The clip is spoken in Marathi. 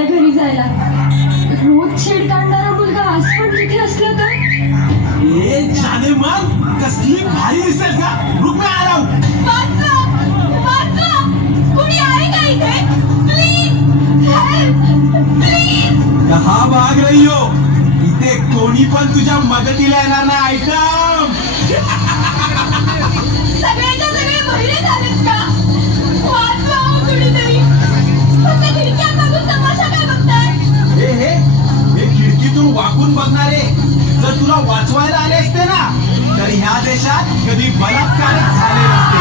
झालाय घरी जायला. रोज छेड काढणारा मुलगा आज पण तिथे असला तर? ए जाने मन कसली भारी दिसेल का. रुक्मे आला. कुणी आहे का इथे? Please help, please. कहा भाग रही हो. इथे कोणी पण तुझ्या मदतीला येणार नाही. आयटम सगळ्याच्या सगळे बहिरे झालेत का? वाचवा हो कुणीतरी. फक्त खिडक्यात बघून तमाशा काय बघताय? हे खिडकीतून वाकून बघणारे जर तुला वाचवायला आले असते ना तर ह्या देशात कधी बलात्कारच झाले नसते.